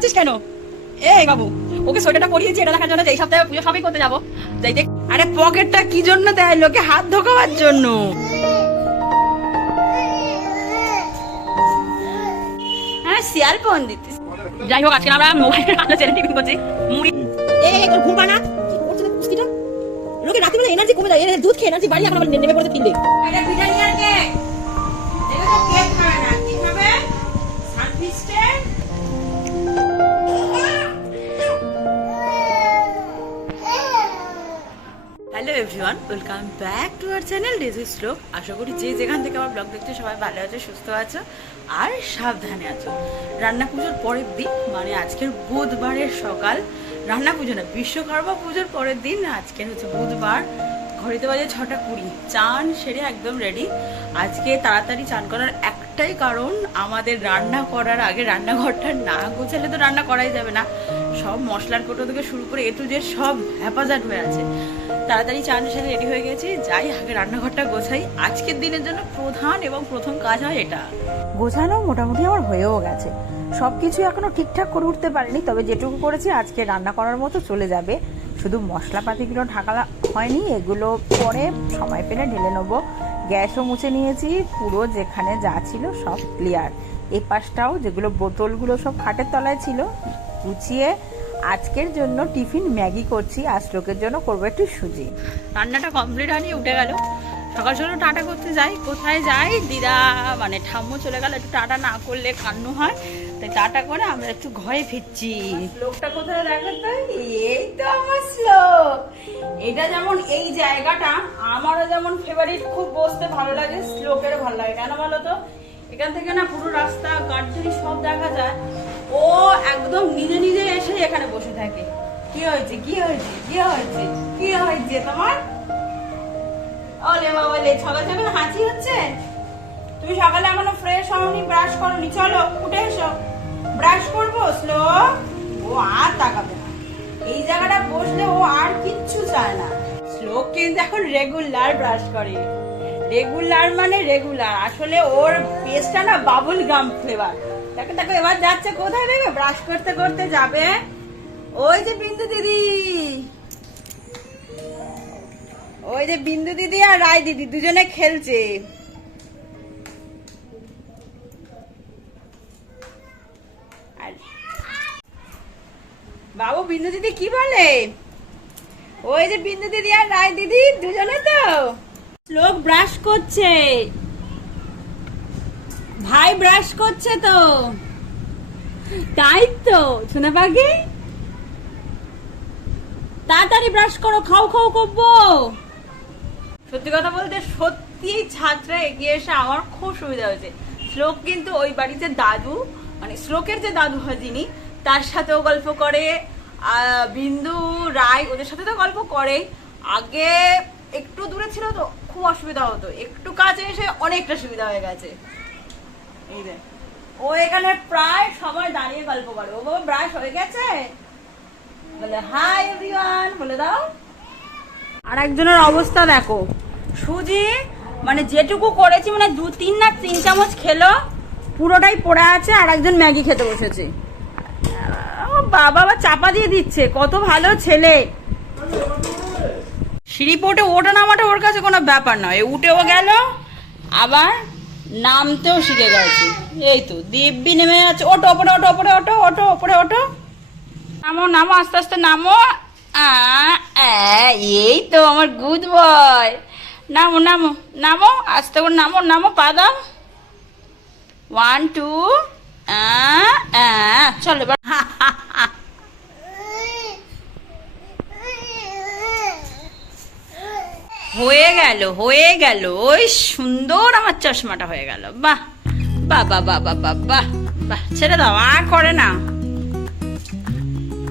যাচ্ছিস কেন? এই বাবু, ওকে সোয়েটারটা পরিয়েছি, এটা দেখার জন্য যে এই সপ্তাহে পুজো সবই করতে যাব। যাই দেখ। আরে, পকেটটা কি জন্য দেয় লোকে? হাত ঢোকাবার জন্য। হ্যাঁ শিয়াল ফোন দিতে যাই হোক, আজকে আমরা মোবাইলের আলো চ্যানেল টিভি করছি। মুড়ি এই এই কি রে লোকে রাত্রিবেলা এনার্জি কমে যায়। দুধ খেয়ে এনার্জি বাড়ি নেমে পড়তে বিরিয়ানি আর কেক এটা তো খাবে না। কি খাবে? Everyone welcome back to our channel আশা করি যে যেখান থেকে আমার ব্লগ দেখতে সবাই ভালো আছে, সুস্থ আছো আর সাবধানে আছো। রান্না পুজোর পরের দিন মানে আজকের বুধবারের সকাল, রান্না পুজো না, বিশ্বকর্মা পুজোর পরের দিন, আজকের হচ্ছে বুধবার, ঘড়িতে বাজে ছটা কুড়ি। চান সেরে একদম রেডি আজকে তাড়াতাড়ি চান করার একটাই কারণ, আমাদের রান্না করার আগে রান্নাঘরটা না গোছালে তো রান্না করাই যাবে না। সব মশলার কোটো থেকে শুরু করে এ টু যে সব হ্যাপাজাট হয়ে আছে। তাড়াতাড়ি চান সেরে রেডি হয়ে গেছি। যাই আগে রান্নাঘরটা গোছাই। আজকের দিনের জন্য প্রধান এবং প্রথম কাজ হয় এটা। গোছানো মোটামুটি আমার হয়েও গেছে। সব কিছু এখনও ঠিকঠাক করে উঠতে পারিনি, তবে যেটুকু করেছি আজকে রান্না করার মতো চলে যাবে। শুধু মশলাপাতিগুলো ঢাকা হয়নি, এগুলো পরে সময় পেলে ঢেলে নেব। গ্যাসও মুছে নিয়েছি, পুরো যেখানে যা ছিল সব ক্লিয়ার এই পাশটাও যেগুলো বোতলগুলো সব খাটের তলায় ছিল, গুছিয়ে আজকের জন্য টিফিন ম্যাগি করছি আর শ্লোকের জন্য করব একটু সুজি। রান্নাটা কমপ্লিট হয়নি উঠে গেল। সকাল সকাল টাটা করতে যাই। কোথায় যাই? দিদা মানে ঠাম্মু চলে গেল একটু টাটা না করলে কান্নু হয়। তাই টাটা করে আমরা একটু ঘরে ফিরছি। লোকটা কোথায় দেখো তো? এই তো আমার শ্লোক। এটা যেমন এই জায়গাটা আমারও যেমন ফেভারিট খুব বসতে ভালো লাগে শ্লোকেরও ভালো লাগে। কেন বলো তো? এখান থেকে না পুরো রাস্তা গাড়ি সব দেখা যায়। ও একদম নিজে নিজে এসে এখানে বসে থাকে। কি হয়েছে? কি হয়েছে? কি হয়েছে? কি হয়েছে তোমার? হাঁচি হচ্ছে? তুমি সকালে এখনও ফ্রেশ হওনি ব্রাশ চলো, উঠে এসো। ব্রাশ করব? ও আর এই বসলে ও আর কিচ্ছু চায় না। কিন্তু এখন রেগুলার ব্রাশ করে। রেগুলার মানে রেগুলার আসলে ওর পেস্টটা না বাবুল গাম ফ্লেভার দেখো দেখো, এবার যাচ্ছে, কোথায় ব্রাশ করতে করতে যাবে। ওই যে বিন্দু দিদি। ওই যে বিন্দু দিদি আর রায় দিদি, দুজনে খেলছে। বাবু, বিন্দু দিদি কি বলে? ওই যে বিন্দু দিদি আর রায় দিদি, দুজনে তো। লোক ব্রাশ করছে। ভাই ব্রাশ করছে তো। তাই তো, শোনা পাখি তাড়াতাড়ি ব্রাশ করো, খাও খাও করব সত্যি কথা বলতে সত্যি ছাত্রা এগিয়ে এসে আমার খুব সুবিধা হয়েছে। শ্লোক কিন্তু ওই বাড়িতে দাদু মানে শ্লোকের যে দাদু হয় যিনি, তার সাথেও গল্প করে। বিন্দু, রায়, ওদের সাথে তো গল্প করে। আগে একটু দূরে ছিল তো খুব অসুবিধা হতো। একটু কাছে এসে অনেকটা সুবিধা হয়ে গেছে। ও এখানে প্রায় সময় দাঁড়িয়ে গল্প করে। ও বাবা ব্রাশ হয়ে গেছে? বলে হাই এভরিওয়ান বলে দাও। আর একজনের অবস্থা দেখো। সুজি মানে যেটুকু করেছি মানে দু তিন না তিন চামচ খেলো, পুরোটাই পড়ে আছে আর একজন ম্যাগি খেতে বসেছে। ও বাবা, আবার চাপা দিয়ে দিচ্ছে। কত ভালো ছেলে। সিঁড়ি পোটে ওটা নামাটা ওর কাছে কোনো ব্যাপার নয়। উঠেও গেল, আবার নামতেও শিখে গেছে। এই তো, দিব্যি নেমে যাচ্ছে ওটো ওপরে ওটো ওপরে ওটো ওটো ওপরে ওটো নামো নামো, আস্তে আস্তে নামো। এই তো আমার গুড বয়। নামো নামো নামো, আস্তে করে নামো নামো, পা দাও। ওয়ান টু চলো এবার। হয়ে গেল হয়ে গেল। ওই সুন্দর আমার চশমাটা হয়ে গেল। বাহ বাহ বাহ বাহ বাহ বাহ বাহ বাহ। ছেড়ে দাও, আর করে না।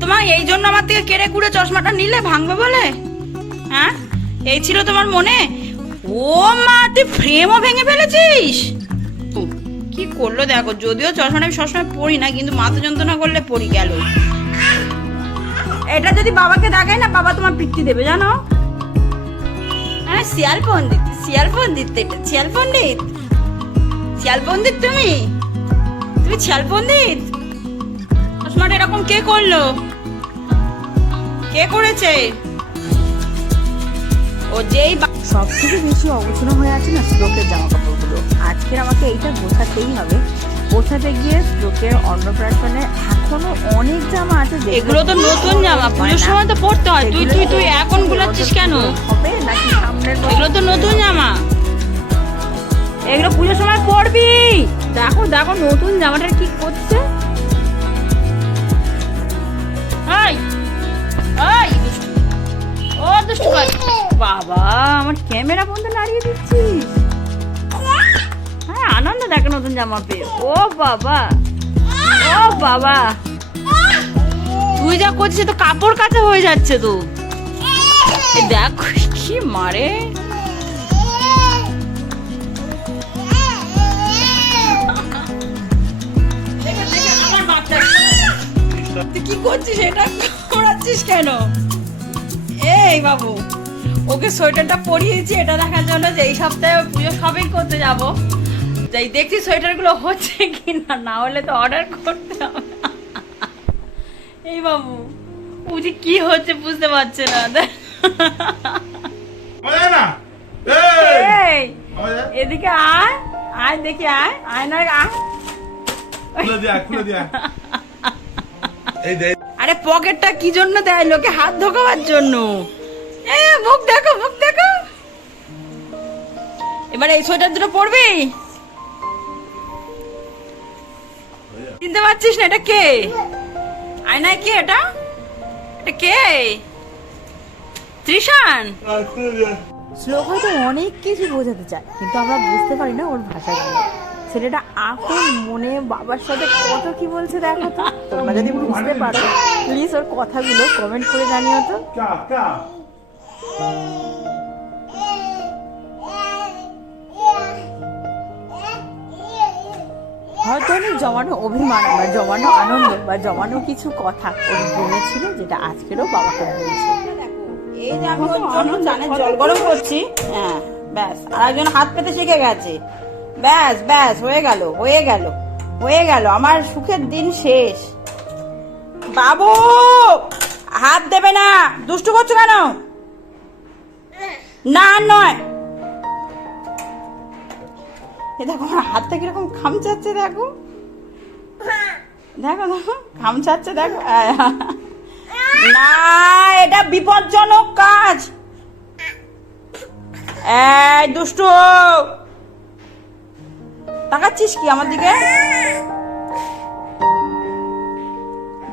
তোমার এই জন্য আমার থেকে কেড়ে কুড়ে চশমাটা নিলে ভাঙবে বলে? হ্যাঁ? এই ছিল তোমার মনে? ও মা, তুই ফ্রেমও ভেঙে ফেলেছিস? কি করল দেখো, যদিও চশমাটা আমি সবসময় পড়ি না, কিন্তু মাথা যন্ত্রণা করলে পড়ি গেল এটা যদি বাবাকে দেখায় না, বাবা তোমার পিঠি দেবে, জানো? শিয়াল পণ্ডিত শিয়াল পণ্ডিত এটা শিয়াল পণ্ডিত শিয়াল পণ্ডিত তুমি? তুমি শিয়াল পণ্ডিত চশমাটা এরকম কে করল? কে করেছে? ও যেই সব থেকে বেশি অগোছলো হয়ে আছে না স্ট্রোকের জামা কাপড়গুলো আজকের আমাকে এইটা গোছাতেই হবে। গোছাতে গিয়ে স্ট্রোকের অন্নপ্রাশনে এখনও অনেক জামা আছে এগুলো তো নতুন জামা পুজোর সময় তো পড়তে হয়। তুই তুই তুই এখন গুলাচ্ছিস কেন? হবে নাকি সামনের এগুলো তো নতুন জামা। এগুলো পুজোর সময় পরবি। দেখো দেখো নতুন জামাটার কি করছে। ও দুষ্টু বাবা আমার ক্যামেরা বন্ধ নাড়িয়ে দিচ্ছিস। আনন্দ দেখো নতুন জামা পেয়ে। ও বাবা। ও বাবা। তুই যা করছিস তো কাপড় কাচা হয়ে যাচ্ছে তো। দেখ, কি মারে। কি করছিস? এটা করাচ্ছিস কেন? এই বাবু, ওকে সোয়েটারটা পরিয়েছি, এটা দেখার জন্য যে এই সপ্তাহে পুজো শপিং করতে যাব। যাই দেখছি সোয়েটারগুলো হচ্ছে কি না না হলে তো অর্ডার করতে হবে। এই বাবু বুঝি কি হচ্ছে বুঝতে পারছে না? এদিকে আয় আয় দেখি আয় আয় না আয়। আরে পকেটটা কি জন্য দেয়? লোকে হাত ঢোকাবার জন্য। এ মুখ দেখো মুখ দেখো। এবার এই সোয়েটার দুটো পরবি? চিনতে পারছিস না এটা কে? আয়নায় কে এটা? এটা কে? ত্রিশান? শ্লোক হয়তো অনেক কিছু বোঝাতে চায় কিন্তু আমরা বুঝতে পারি না ওর ভাষাগুলো ছেলেটা এখন মনে বাবার সাথে কত কি বলছে দেখো তো। তোমরা যদি বুঝতে পারো প্লিজ ওর কথাগুলো কমেন্ট করে জানিও তো। হয়তো অনেক জমানো অভিমান বা জমানো আনন্দ বা জমানো কিছু কথা ওর ছিল যেটা আজকেরও বাবাকে বলছে। এই যে আমি চানের জল গরম করছি হ্যাঁ ব্যাস, আর একজন হাত পেতে শিখে গেছে। ব্যাস ব্যাস, হয়ে গেল হয়ে গেল হয়ে গেল, আমার সুখের দিন শেষ। বাবু, হাত দেবে না, দুষ্টু করছ কেন? না নয়। এ দেখো, আমার হাতটা কীরকম খামচাচ্ছে, দেখো। দেখো দেখো, খামচাচ্ছে, দেখো। না, এটা বিপজ্জনক কাজ। এই, দুষ্টু। তাকাচ্ছিস কি আমার দিকে?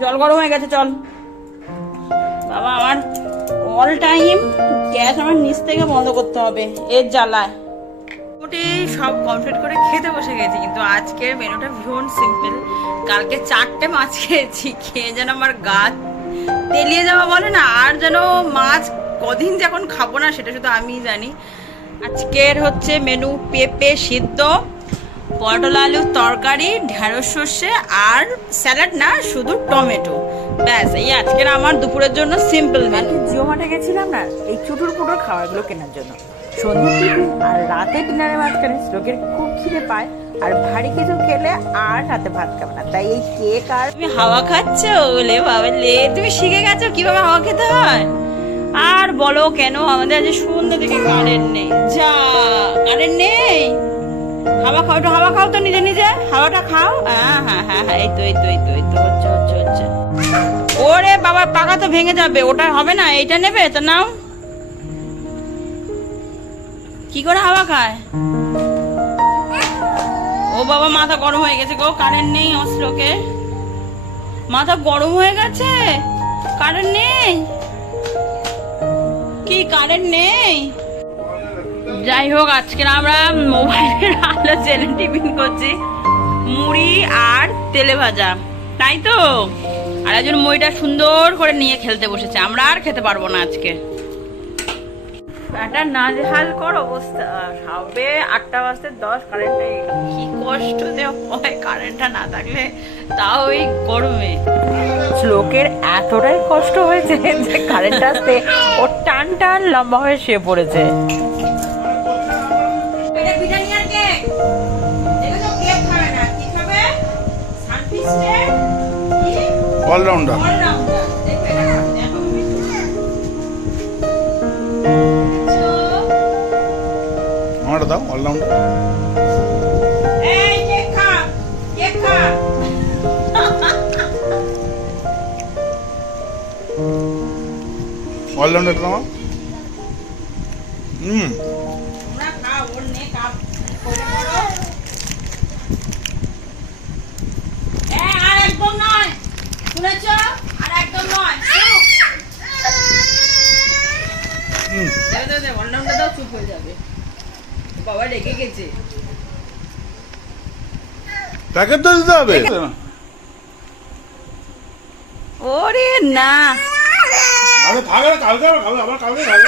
জল গরম হয়ে গেছে, চল। বাবা, আমার অল টাইম গ্যাস আমার নিচ থেকে বন্ধ করতে হবে, এর জ্বালায়। মোটামুটি সব কমপ্লিট করে খেতে বসে গেছি, কিন্তু আজকের মেনুটা ভীষণ সিম্পল কালকে চারটে মাছ খেয়েছি, খেয়ে যেন আমার গা তেলিয়ে যাওয়া বলে না, আর যেন মাছ কদিন যখন খাব না সেটা শুধু আমিই জানি। আজকের হচ্ছে মেনু পেঁপে সিদ্ধ, পটল আলুর তরকারি, ঢেঁড়স সর্ষে, আর স্যালাড না, শুধু টমেটো। ব্যাস, এই আজকের আমার দুপুরের জন্য সিম্পল মেনু জিও মার্টে গেছিলাম না? এই চুটুর পুটুর খাবারগুলো কেনার জন্য। সন্ধ্যে আর রাতে ডিনারের মাঝখানে শ্লোকের খুব খিদে পায়, আর ভারী কিছু খেলে আর রাতে ভাত খাবে না। তাই এই কেক আর তুমি হাওয়া খাচ্ছ? বলে বাবা লে, তুমি শিখে গেছো কীভাবে হাওয়া খেতে হয়? আর বলো কেন, আমাদের আজ সন্ধ্যে থেকে কারেন্ট নেই। যা কারেন্ট নেই? হাওয়া খাও একটু, হাওয়া খাও তো নিজে নিজে। হাওয়াটা খাও। হ্যাঁ হ্যাঁ হ্যাঁ হ্যাঁ এই তো এই তো এই তো এই তো, হচ্ছে হচ্ছে হচ্ছে। ওরে বাবা পাকা তো ভেঙে যাবে। ওটা হবে না, এইটা নেবে? তো নাও। কি করে হাওয়া খায়? ও বাবা, মাথা গরম হয়ে গেছে গো কারেন্ট নেই অস্ত্রকে। মাথা গরম হয়ে গেছে? কারেন্ট নেই? কি কারেন্ট নেই? যাই হোক, আজকে আমরা মোবাইলের আলো জেলে টিফিন করছি, মুড়ি আর তেলে ভাজা। তাই তো? আর একজন মুড়িটা সুন্দর করে নিয়ে খেলতে বসেছে, আমরা আর খেতে পারব না আজকে। একটা নাজেহাল কর অবস্থা। সবে আটটা বাজতে দশ কারেন্ট নেই কি কষ্ট যে হয় কারেন্টটা না থাকলে তাও ওই গরমে। শ্লোকের এতটাই কষ্ট হয়েছে যে কারেন্ট আসতে ও টান টান লম্বা হয়ে শুয়ে পড়েছে। এটা ব্রিটানিয়ার দাও দাও দাও অলরাউন্ডার দাও চুপ হয়ে যাবে। বাবা রেগে গেছে। প্যাকেট তো দিতে হবে। ওরে না। আরে খাবে না, কালকে খাবে আবার কালকে খাবে।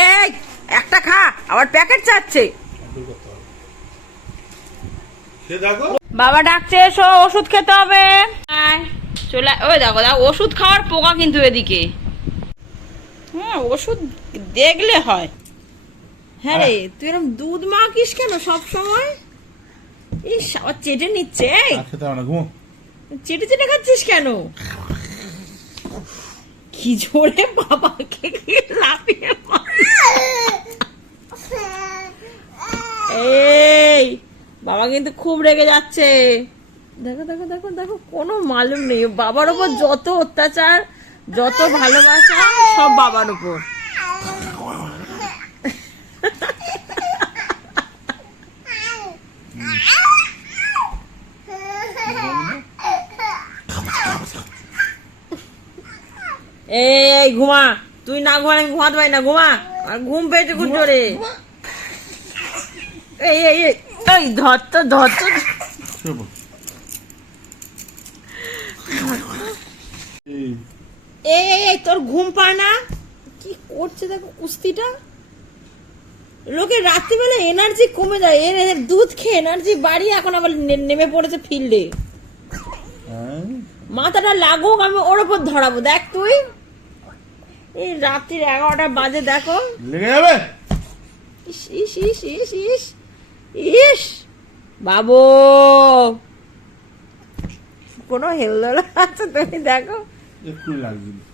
এই একটা খা আবার প্যাকেট চাচ্ছে। বাবা ডাকছে এসো ওষুধ খেতে হবে। চলে ওই দেখো দেখো ওষুধ খাওয়ার পোকা কিন্তু এদিকে। হ্যাঁ ওষুধ দেখলে হয়। হ্যাঁ রে তুই এরকম দুধ মাখিস কেন সব সময়? ইস আবার চেটে নিচ্ছে এই, চেটে চেটে খাচ্ছিস কেন? কি জোরে বাবাকে কি লাফিয়ে এই বাবা কিন্তু খুব রেগে যাচ্ছে। দেখো দেখো দেখো দেখো কোনো মালুম নেই। বাবার উপর যত অত্যাচার যত ভালোবাসা, সব বাবার উপর। এই, ঘুমা। তুই না ঘুমালে আমি ঘুমাতে পারি না, ঘুমা। আর ঘুম পেয়েছে খুব জোরে। এই এই এই এই, ধর তো ধর তো শুয়ে পড়। এই, এই তোর ঘুম পায় না? কি করছে দেখো কুস্তিটা? লোকে রাত্রিবেলা এনার্জি কমে যায়। এর এর দুধ খেয়ে এনার্জি বাড়িয়ে এখন আবার নেমে পড়েছে ফিল্ডে হ্যাঁ? মাথাটা লাগুক আমি ওর ওপর ধরাবো। দেখ তুই। এই রাত্রির এগারোটা বাজে দেখো। লেগে যাবে? ইস ইস ইস ইস ইস ইস। বাবু! কোনো হেলদোলা আছে তুমি দেখো। এক্ষুনি লাগবে।